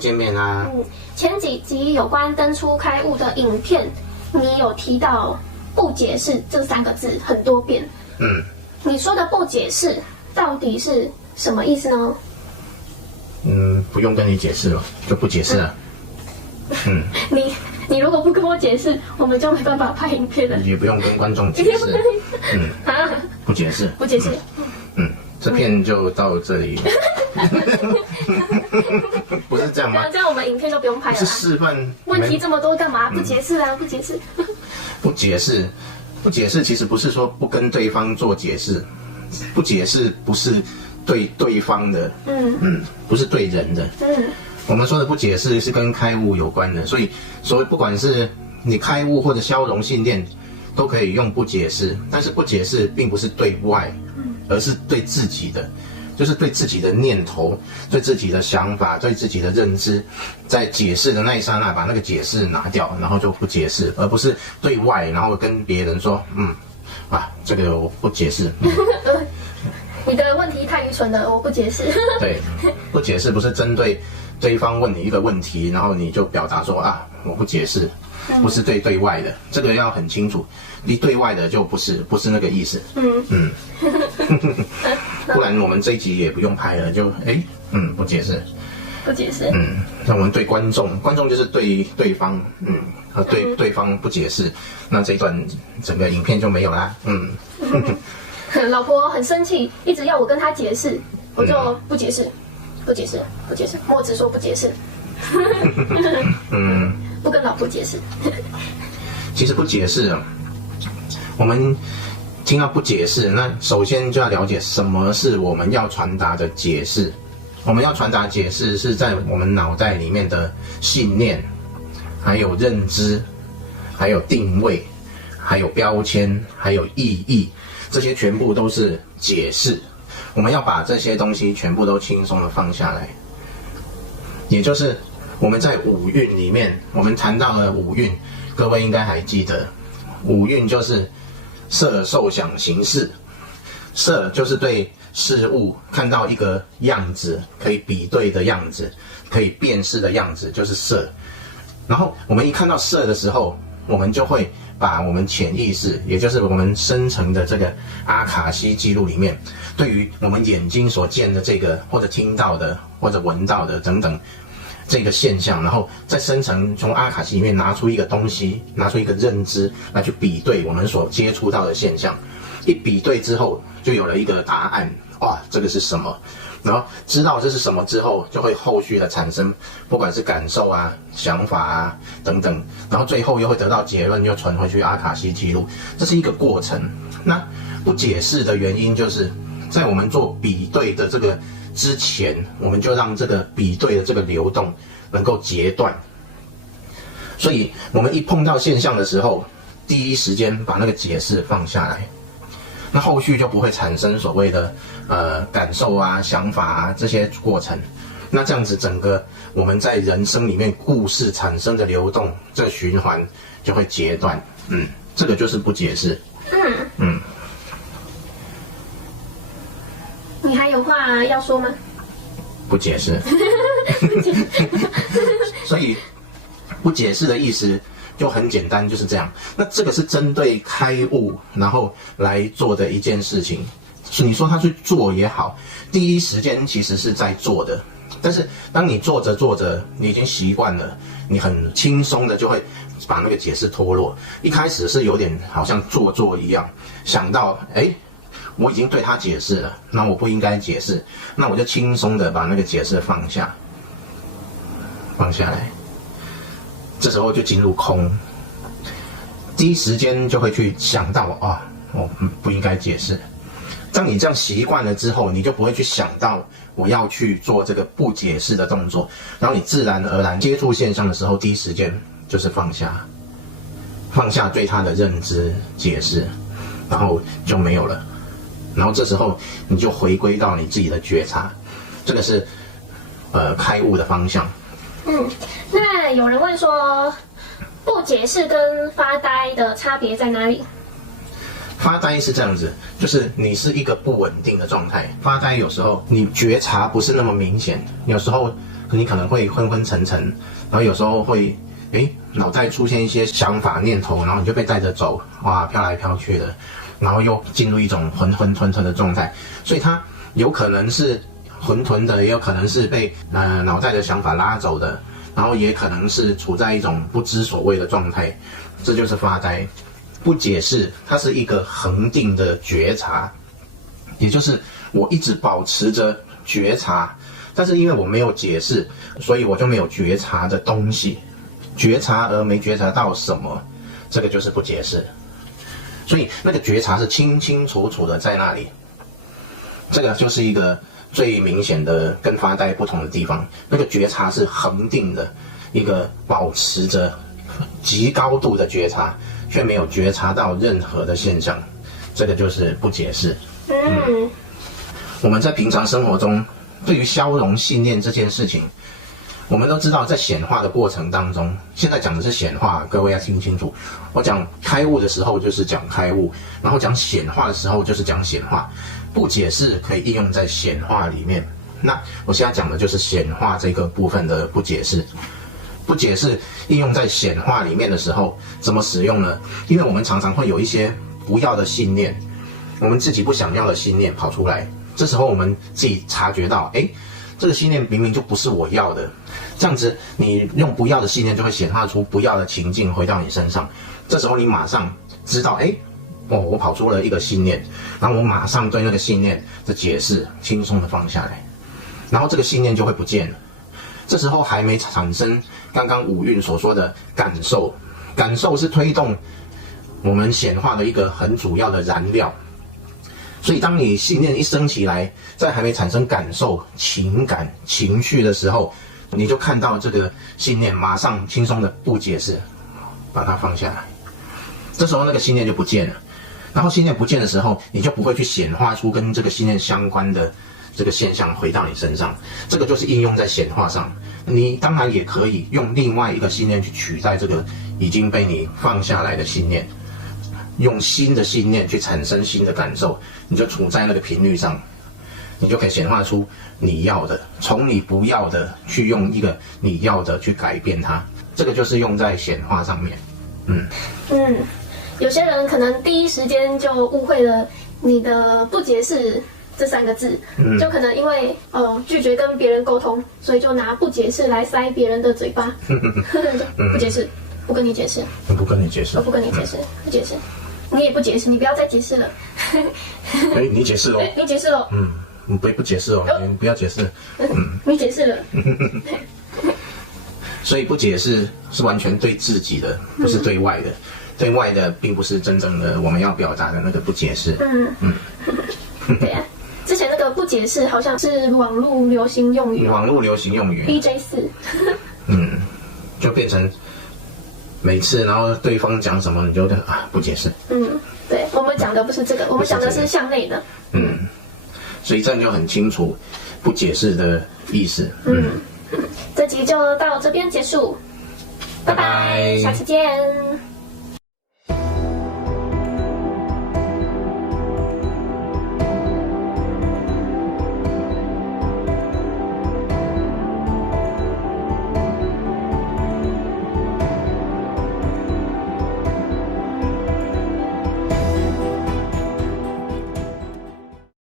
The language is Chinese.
见面啊。前几集有关登出开悟的影片，你有提到不解释这3个字很多遍。你说的不解释到底是什么意思呢？不用跟你解释了，就不解释了。你如果不跟我解释，我们就没办法拍影片了。也不用跟观众解释。不解释。不解释。这片就到这里。不是这样吗？这样我们影片都不用拍了。是示范。问题这么多干嘛？不解释啊，不解释。不解释，不解释，其实不是说不跟对方做解释，不解释不是对对方的，不是对人的。我们说的不解释是跟开悟有关的，所以不管是你开悟或者消融信念，都可以用不解释。但是不解释并不是对外，而是对自己的，就是对自己的念头、对自己的想法、对自己的认知，在解释的那一刹那把那个解释拿掉，然后就不解释，而不是对外，然后跟别人说，这个我不解释。你的问题太愚蠢了，我不解释。对，不解释不是针对对方问你一个问题，然后你就表达说我不解释，不是对外的，这个要很清楚。你对外的就不是那个意思。不然我们这一集也不用拍了，就不解释。不解释。那我们对观众就是对方，和对方不解释，那这一段整个影片就没有啦。老婆很生气，一直要我跟她解释，我就不解释，不解释，不解释。墨子说不解释。不跟老婆解释。其实不解释我们听到不解释，那首先就要了解什么是我们要传达的解释。我们要传达解释是在我们脑袋里面的信念，还有认知，还有定位，还有标签，还有意义，这些全部都是解释。我们要把这些东西全部都轻松的放下来，也就是我们在五蕴里面，我们谈到了五蕴，各位应该还记得，五蕴就是色受想行识。色就是对事物看到一个样子，可以比对的样子，可以辨识的样子，就是色。然后我们一看到色的时候，我们就会把我们潜意识，也就是我们深层的这个阿卡西记录里面，对于我们眼睛所见的这个，或者听到的，或者闻到的等等这个现象，然后在深层从阿卡西里面拿出一个东西，拿出一个认知来去比对我们所接触到的现象。一比对之后，就有了一个答案，这个是什么？然后知道这是什么之后，就会后续的产生，不管是感受啊、想法啊等等，然后最后又会得到结论，又传回去阿卡西记录，这是一个过程。那不解释的原因，就是在我们做比对的这个之前，我们就让这个比对的这个流动能够截断。所以我们一碰到现象的时候，第一时间把那个解释放下来。那后续就不会产生所谓的感受啊、想法啊这些过程。那这样子，整个我们在人生里面故事产生的流动，这个循环就会截断。这个就是不解释。你还有话要说吗？不解释。所以不解释的意思就很简单，就是这样。那这个是针对开悟然后来做的一件事情，是你说他去做也好，第一时间其实是在做的。但是当你做着做着，你已经习惯了，你很轻松的就会把那个解释脱落。一开始是有点好像做作一样，想到我已经对他解释了，那我不应该解释，那我就轻松的把那个解释放下来。这时候就进入空，第一时间就会去想到我不应该解释。当你这样习惯了之后，你就不会去想到我要去做这个不解释的动作，然后你自然而然接触现象的时候，第一时间就是放下对它的认知解释，然后就没有了。然后这时候你就回归到你自己的觉察，这个是开悟的方向。那有人问说，不解释跟发呆的差别在哪里？发呆是这样子，就是你是一个不稳定的状态。发呆有时候你觉察不是那么明显，有时候你可能会昏昏沉沉，然后有时候会脑袋出现一些想法念头，然后你就被带着走，哇，飘来飘去的，然后又进入一种混混沌沌的状态。所以它有可能是混沌的，也有可能是被脑袋的想法拉走的，然后也可能是处在一种不知所谓的状态。这就是发呆。不解释，它是一个恒定的觉察，也就是我一直保持着觉察，但是因为我没有解释，所以我就没有觉察的东西。觉察而没觉察到什么，这个就是不解释。所以那个觉察是清清楚楚的在那里。这个就是一个最明显的跟发呆不同的地方。那个觉察是恒定的，一个保持着极高度的觉察，却没有觉察到任何的现象。这个就是不解释。我们在平常生活中，对于消融信念这件事情，我们都知道，在显化的过程当中，现在讲的是显化，各位要听清楚。我讲开悟的时候就是讲开悟，然后讲显化的时候就是讲显化。不解释可以应用在显化里面。那我现在讲的就是显化这个部分的不解释。不解释应用在显化里面的时候，怎么使用呢？因为我们常常会有一些不要的信念，我们自己不想要的信念跑出来，这时候我们自己察觉到，这个信念明明就不是我要的，这样子你用不要的信念就会显化出不要的情境回到你身上。这时候你马上知道，我跑出了一个信念，然后我马上对那个信念的解释轻松的放下来，然后这个信念就会不见了。这时候还没产生刚刚五蕴所说的感受，感受是推动我们显化的一个很主要的燃料。所以当你信念一升起来，在还没产生感受、情感、情绪的时候，你就看到这个信念马上轻松的不解释，把它放下来。这时候那个信念就不见了，然后信念不见的时候，你就不会去显化出跟这个信念相关的这个现象回到你身上。这个就是应用在显化上。你当然也可以用另外一个信念去取代这个已经被你放下来的信念，用新的信念去产生新的感受，你就处在那个频率上，你就可以显化出你要的，从你不要的去用一个你要的去改变它。这个就是用在显化上面。有些人可能第一时间就误会了你的不解释这3个字，就可能因为拒绝跟别人沟通，所以就拿不解释来塞别人的嘴巴。不解释，不跟你解释，不跟你解释，我不跟你解释，不解释，你也不解释，你不要再解释了。你解释咯，你解释咯。你不解释哦，你不要解释。你解释了。所以不解释是完全对自己的，不是对外的。对外的并不是真正的我们要表达的那个不解释。对啊，之前那个不解释好像是网络流行用语。网络流行用语。BJ4。就变成每次然后对方讲什么你就不解释。对，我们讲的不是这个，我们讲的是向内的。所以这样就很清楚不解释的意思。这集就到这边结束，拜拜，下次见。